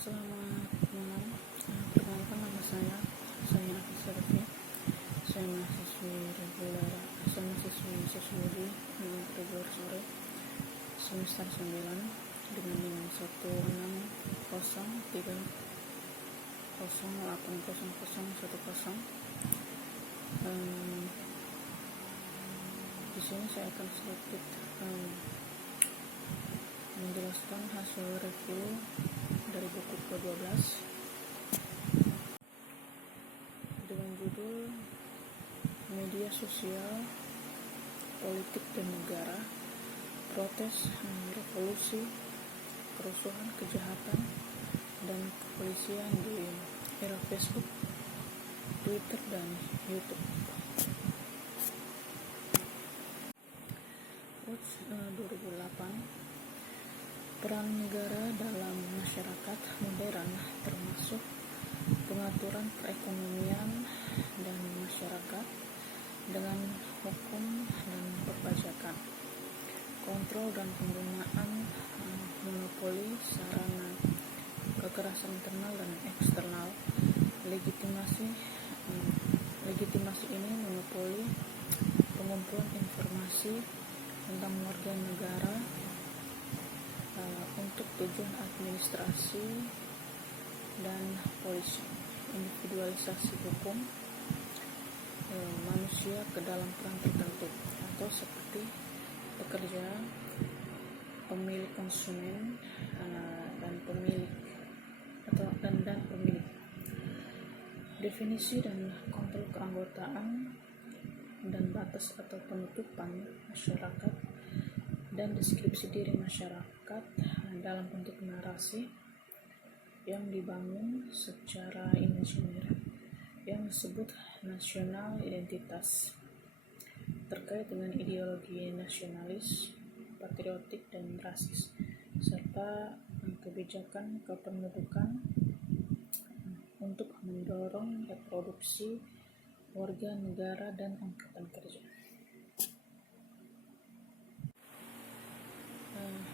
Selamat malam. Perkenalkan nama saya Nafisa Refi. Saya mahasiswi reguler, saya mahasiswi sosiologi reguler sore semester 9 dengan NIM 16030800010. Di sini saya akan sedikit menjelaskan hasil review dari buku ke-12 dengan judul Media Sosial, Politik dan Negara, Protes, Revolusi, Kerusuhan, Kejahatan, dan Kepolisian di Era Facebook, Twitter, dan YouTube. Watch 2008. Peran negara dalam masyarakat modern termasuk pengaturan perekonomian dan masyarakat dengan hukum dan perpajakan, kontrol dan penggunaan monopoli sarana, kekerasan internal dan eksternal, legitimasi ini monopoli pengumpulan informasi tentang warga negara untuk tujuan administrasi dan polisi, individualisasi hukum manusia ke dalam peran tertentu atau seperti pekerja, pemilik, konsumen, dan pemilik dan pemilik. Definisi dan kontrol keanggotaan dan batas atau penutupan masyarakat dan deskripsi diri masyarakat dalam bentuk narasi yang dibangun secara imajiner yang disebut nasional identitas terkait dengan ideologi nasionalis, patriotik, dan rasis, serta kebijakan kependudukan untuk mendorong reproduksi warga negara dan angkatan kerja.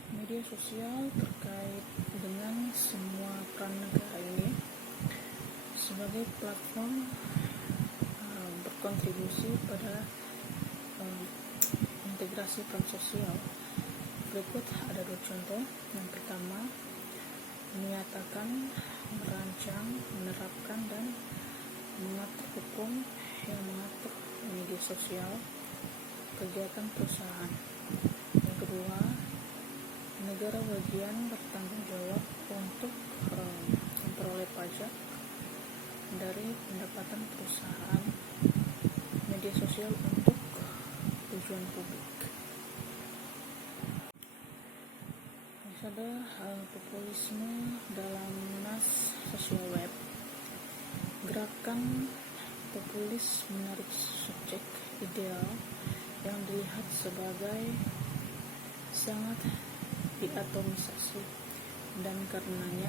Media sosial terkait dengan semua peran negara ini sebagai platform berkontribusi pada integrasi peran sosial. Berikut ada 2 contoh. Yang pertama, menyatakan, merancang, menerapkan, dan mengatur hukum yang mengatur media sosial, kegiatan perusahaan. Yang kedua, negara bagian bertanggung jawab untuk memperoleh pajak dari pendapatan perusahaan media sosial untuk tujuan publik. Ada populisme dalam nas sosial web. Gerakan populis menarik subjek ideal yang dilihat sebagai sangat diatomisasi dan karenanya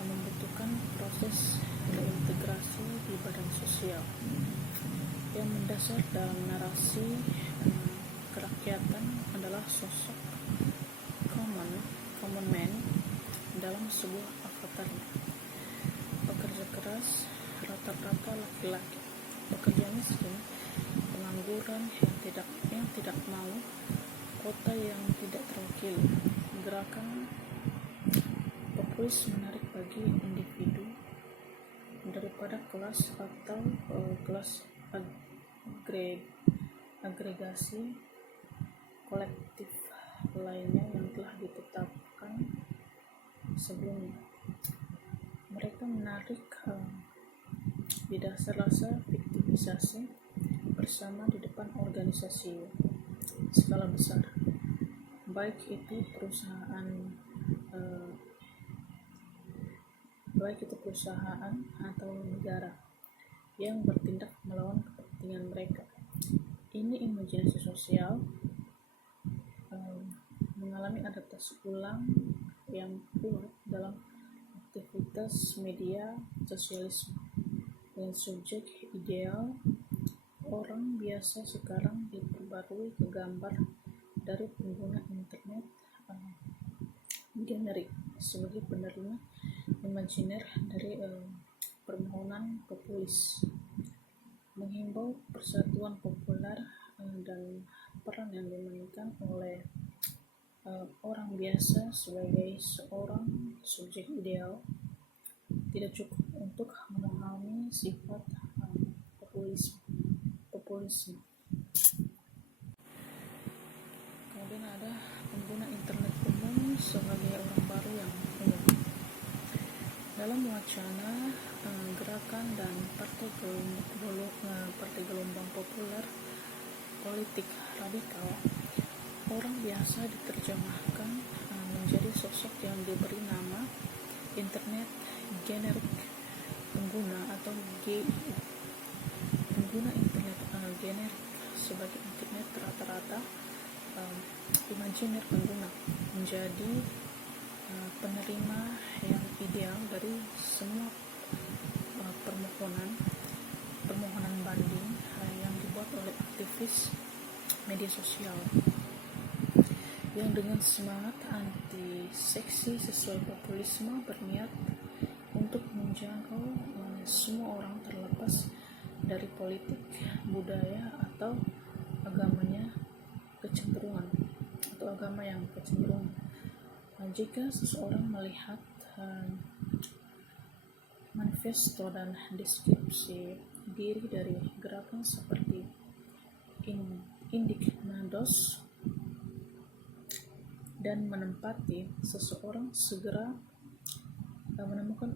membutuhkan proses reintegrasi di badan sosial yang mendasar dalam narasi kerakyatan adalah sosok common man dalam sebuah avatarnya. Pekerja keras, rata-rata laki-laki, pekerja miskin, pengangguran yang tidak mau, kota yang tidak terwakili. Gerakan populis menarik bagi individu daripada kelas atau kelas agregasi kolektif lainnya yang telah ditetapkan sebelumnya. Mereka menarik di dasar rasa viktimisasi bersama di depan organisasi skala besar, baik itu perusahaan atau negara yang bertindak melawan kepentingan mereka. Ini imajinasi sosial mengalami adaptasi ulang yang kuat dalam aktivitas media sosialisme, dan subjek ideal orang biasa sekarang diperbarui ke gambar dari pengguna internet generik sebagai penerima imajiner dari permohonan populis, menghimbau persatuan populer dan peran yang dimainkan oleh orang biasa sebagai seorang subjek ideal tidak cukup untuk memahami sifat populisme. Kemudian ada pengguna internet umum sebagai orang baru yang umum. Dalam wacana gerakan dan partai gelombang populer politik radikal, orang biasa diterjemahkan menjadi sosok yang diberi nama internet generik pengguna atau GI. Pengguna internet generik sebagai internet rata-rata imajiner pengguna menjadi penerima yang ideal dari semua permohonan banding yang dibuat oleh aktivis media sosial yang dengan semangat anti-seksi sesuai populisme berniat untuk menjangkau semua orang terlepas dari politik, budaya, atau agamanya agama yang kecenderungan. Jika seseorang melihat manifesto dan deskripsi diri dari gerakan seperti Indignados dan menempati, seseorang segera menemukan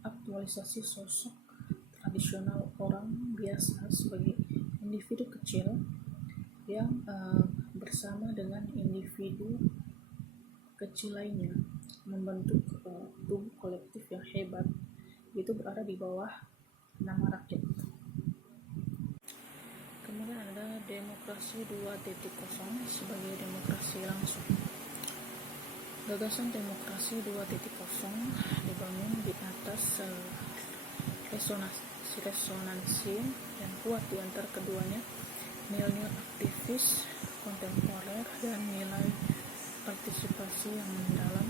aktualisasi sosok tradisional orang biasa sebagai individu kecil yang bersama dengan individu kecil lainnya membentuk tubuh kolektif yang hebat, itu berada di bawah nama rakyat. Kemudian ada demokrasi 2.0 sebagai demokrasi langsung. Gagasan demokrasi 2.0 dibangun di atas resonansi yang kuat di antara keduanya, nilai aktivis kontemporer dan nilai partisipasi yang mendalam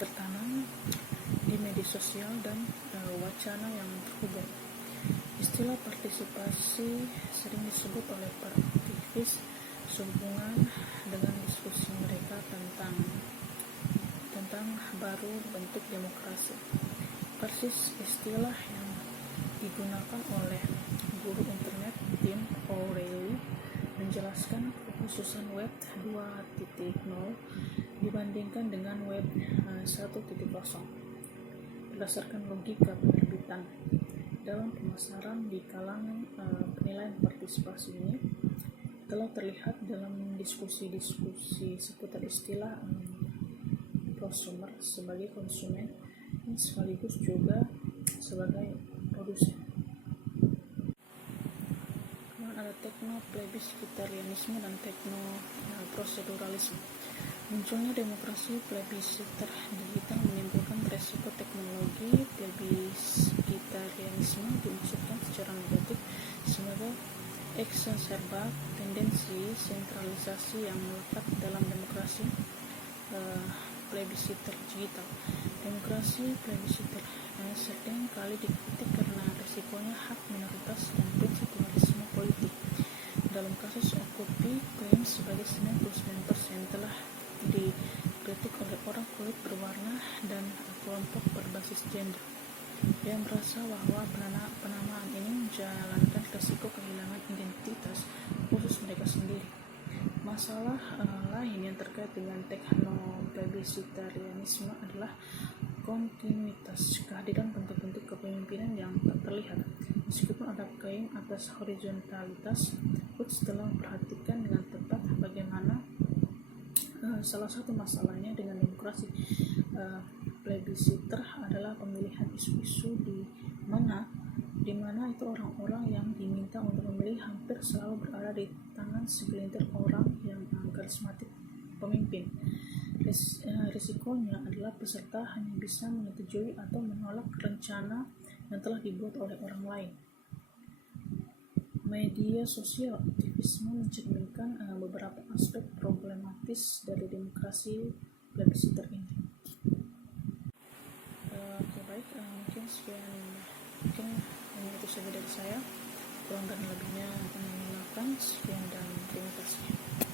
tertanam di media sosial dan wacana yang terhubung. Istilah partisipasi sering disebut oleh para aktivis sehubungan dengan diskusi mereka tentang baru bentuk demokrasi. Persis istilah yang digunakan oleh guru internet Tim O'Reilly menjelaskan kekhususan web 2.0 dibandingkan dengan web 1.0 berdasarkan logika penerbitan. Dalam pemasaran di kalangan penilaian partisipasi ini telah terlihat dalam diskusi-diskusi seputar istilah prosumer sebagai konsumen dan sekaligus juga sebagai produsen. Kemudian ada teknoplebiscitarianisme dan teknoproseduralisme. Munculnya demokrasi plebisciter digital menimbulkan resiko teknologi. Plebiscitarianisme dimaksudkan secara negatif sebagai eksaserbat tendensi sentralisasi yang melekat dalam demokrasi plebisciter digital. Demokrasi plebisciter sering kali dikritik karena risikonya hak minoritas dan prinsip pluralisme politik. Dalam kasus Okupi, klaim sebagai 99% telah dikritik oleh orang kulit berwarna dan kelompok berbasis gender yang merasa bahwa penamaan ini menjalankan risiko kehilangan identitas khusus mereka sendiri. Masalah lain yang terkait dengan teknoplebiscitarianisme adalah kontinuitas kehadiran bentuk-bentuk kepemimpinan yang tak terlihat. Meskipun ada klaim atas horizontalitas, Woods telah memperhatikan dengan tepat bagaimana salah satu masalahnya dengan demokrasi plebisciter adalah pemilihan isu-isu di mana itu orang-orang yang diminta untuk memilih hampir selalu berada di tangan segelintir orang yang karismatik pemimpin. Risikonya adalah peserta hanya bisa menyetujui atau menolak rencana yang telah dibuat oleh orang lain. Media sosial aktivisme mencerminkan beberapa aspek problematis dari demokrasi plebisciter ini. Oke, baik, mungkin ini itu saja dari saya. Kurang dan lebihnya mohon maaf. Sekian dan terima kasih.